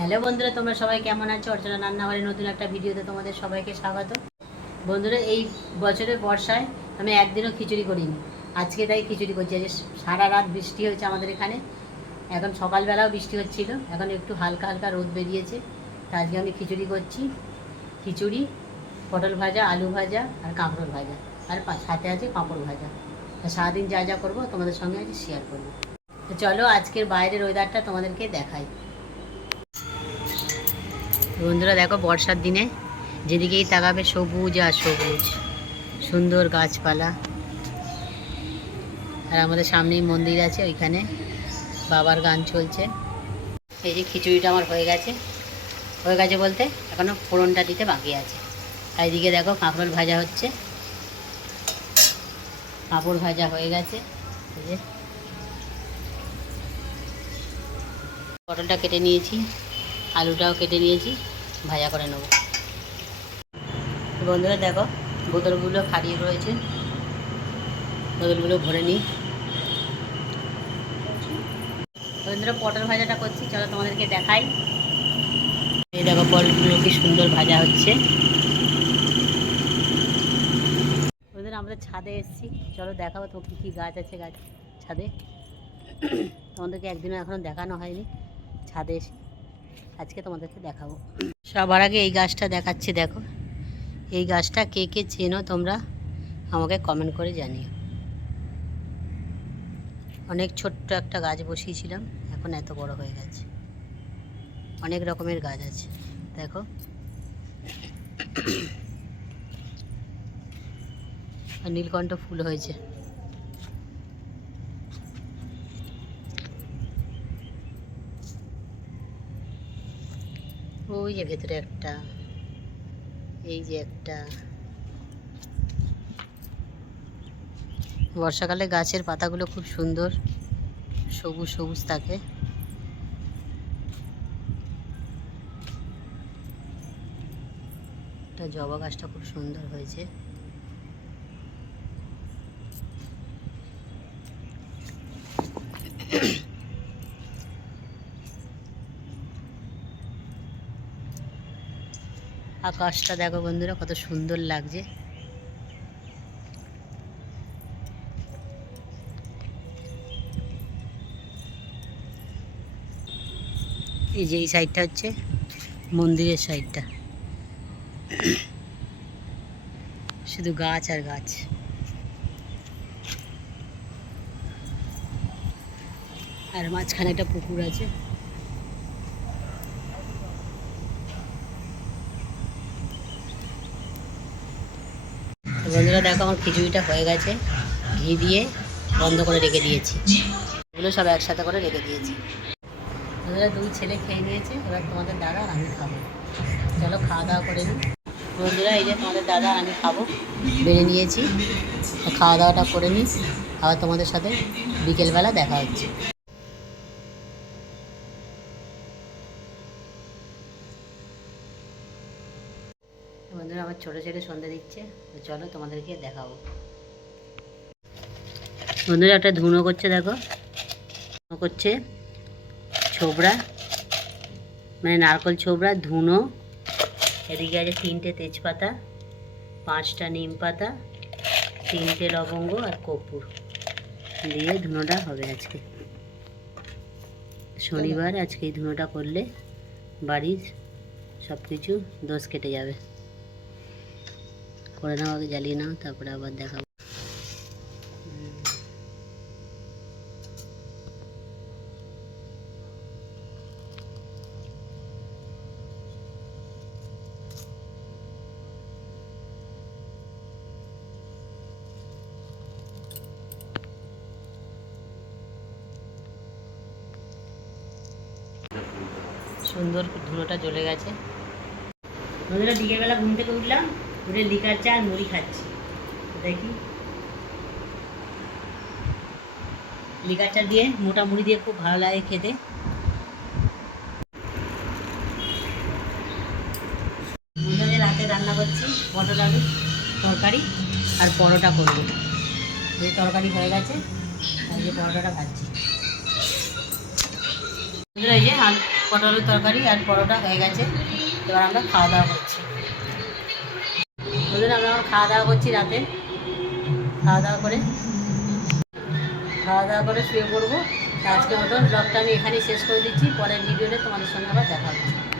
Hello বন্ধুরা, তোমরা সবাই কেমন আছো? অর্চনা রান্নাঘরের নতুন একটা ভিডিওতে তোমাদের সবাইকে স্বাগত। বন্ধুরা, এই বছরের বর্ষায় আমি একদিনও খিচুড়ি করিনি। আজকে তাই খিচুড়ি করছি। আজ সারা রাত বৃষ্টি হয়েছে আমাদের এখানে, এখন সকালবেলাও বৃষ্টি হচ্ছিল, এখন একটু হালকা হালকা রোদ বেরিয়েছে। তা আজকে আমি খিচুড়ি করছি। খিচুড়ি, পটল ভাজা, আলু ভাজা আর কাঁকরোল ভাজা, আর সাথে আছে পাঁপড় ভাজা। সারাদিন যা যা করবো তোমাদের সঙ্গে আজ শেয়ার করবো। তো চলো আজকের বাইরের ওয়েদারটা তোমাদেরকে দেখাই। বন্ধুরা দেখো, বর্ষার দিনে যেদিকেই তাকাবে সবুজ আর সবুজ, সুন্দর গাছপালা। আর আমাদের সামনেই মন্দির আছে, ওইখানে বাবার গান চলছে। এই যে খিচুড়িটা আমার হয়ে গেছে বলতে এখনও ফোড়নটা দিতে বাকি আছে। আর এদিকে দেখো কাঁকরোল ভাজা হচ্ছে, পাঁপড় ভাজা হয়ে গেছে। এই যে পটলটা কেটে নিয়েছি, আলুটাও কেটে নিয়েছি, ভাজা করে নেব। বন্ধুরা দেখো, বোতলগুলো খারিয়ে রয়েছে, বোতলগুলো ভরে নিই। বন্ধুরা, পটল ভাজাটা করছি, চলো তোমাদেরকে দেখাই। এই দেখো পটলগুলো কি সুন্দর ভাজা হচ্ছে। বন্ধুরা, আমাদের ছাদে এসেছি, চলো দেখাবো তো কী কী গাছ আছে ছাদে। তোমাদেরকে একদিনও এখনও দেখানো হয়নি। ছাদে এসে আজকে তোমাদেরকে দেখাবো। সবার আগে এই গাছটা দেখাচ্ছি, দেখো। এই গাছটা কে কে চেনো তোমরা আমাকে কমেন্ট করে জানিও। অনেক ছোট্ট একটা গাছ বসিয়েছিলাম, এখন এত বড় হয়ে গেছে। অনেক রকমের গাছ আছে দেখো। আর নীলকণ্ঠ ফুল হয়েছে। ওই যে ভেতরে একটা, এই যে একটা। বর্ষাকালে গাছের পাতাগুলো খুব সুন্দর সবুজ সবুজ থাকে। একটা জবা গাছটা খুব সুন্দর হয়েছে। আকাশটা দেখো বন্ধুরা, কত সুন্দর লাগছে। এই যে এই সাইডটা হচ্ছে মন্দিরের সাইডটা, শুধু গাছ আর গাছ। আর মাঝখানে একটা পুকুর আছে। বন্ধুরা দেখো, আমার খিচুড়িটা হয়ে গেছে, ঘি দিয়ে বন্ধ করে রেখে দিয়েছি। এগুলো সব একসাথে করে রেখে দিয়েছি। বন্ধুরা, দুই ছেলে খেয়ে নিয়েছে, এবার তোমাদের দাদা আর আমি খাবো। চলো খাওয়া দাওয়া করে নিই। বন্ধুরা, এই যে তোমাদের দাদা আর আমি খাবো, বেড়ে নিয়েছি। খাওয়া দাওয়াটা করে নিই, আবার তোমাদের সাথে বিকেলবেলা দেখা হচ্ছে। বন্ধুরা, আমার ছোটো ছেলে সন্ধ্যা দিচ্ছে, তো চলো তোমাদেরকে দেখাবো। বন্ধুরা, একটা ধুনো করছে, দেখো করছে ছোবড়া, মানে নারকল ছোবড়া ধুনো। এদিকে আছে 3টে তেজপাতা, 5টা নিম পাতা, 3টে লবঙ্গ আর কর্পূর দিয়ে ধুনোটা হবে আজকে। শনিবার আজকে এই ধুনোটা করলে বাড়ির সব কিছু দোষ কেটে যাবে। করে নাও, আগে জ্বালিয়ে নাও, তারপরে আবার দেখাবো। সুন্দর ধুনোটা জ্বলে গেছে। বন্ধুরা, বিকেলবেলা ঘুম থেকে উঠলাম, উঠে লিকার চা আর মুড়ি খাচ্ছি। দেখি, লিকার চা দিয়ে মোটা মুড়ি দিয়ে খুব ভালো লাগে খেতে। বন্ধুদের রাতে রান্না করছি পটল আলু তরকারি আর পরোটা করবো। এই তরকারি হয়ে গেছে, আর যে পরোটাটা ভাজছি। বন্ধুরা, এই যে পটলের তরকারি আর পরোটা হয়ে গেছে। এবার আমরা খাওয়া দাওয়া করছি। বন্ধুরা আমরা এখন খাওয়া দাওয়া করছি রাতে। খাওয়া দাওয়া করে শুয়ে পড়বো। আজকের মতন ব্লগটা আমি এখানেই শেষ করে দিচ্ছি। পরের ভিডিওতে তোমাদের সঙ্গে আবার দেখা হচ্ছে।